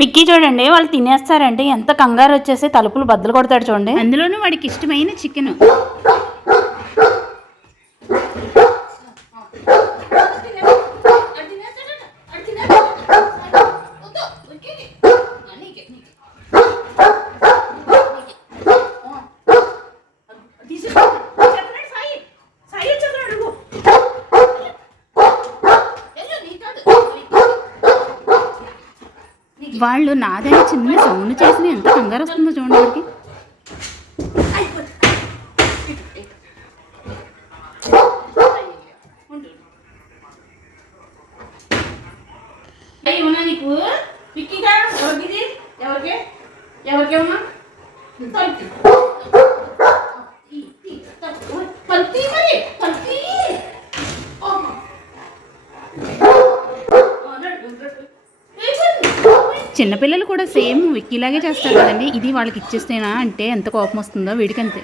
విక్కీ చూడండి, వాళ్ళు తినేస్తారంటే ఎంత కంగారు వచ్చేసి తలుపులు బద్దలు కొడతాడు చూడండి. అందులోనూ వాడికి ఇష్టమైన చికెన్. వాళ్ళు నాదని చిన్న సౌండ్ చేసిన ఎంత కంగారు వస్తుందో చూడండి వాడికి. నీకు పిక్కిగా ఎవరికి ఎవరికి ఎవరికేమన్నా పల్తీ మరి పల్తీ చిన్నపిల్లలు కూడా సేమ్ విక్కీలాగే చేస్తారు కదండి. ఇది వాళ్ళకి ఇచ్చేస్తేనా అంటే ఎంత కోపం వస్తుందో వీడికంతే.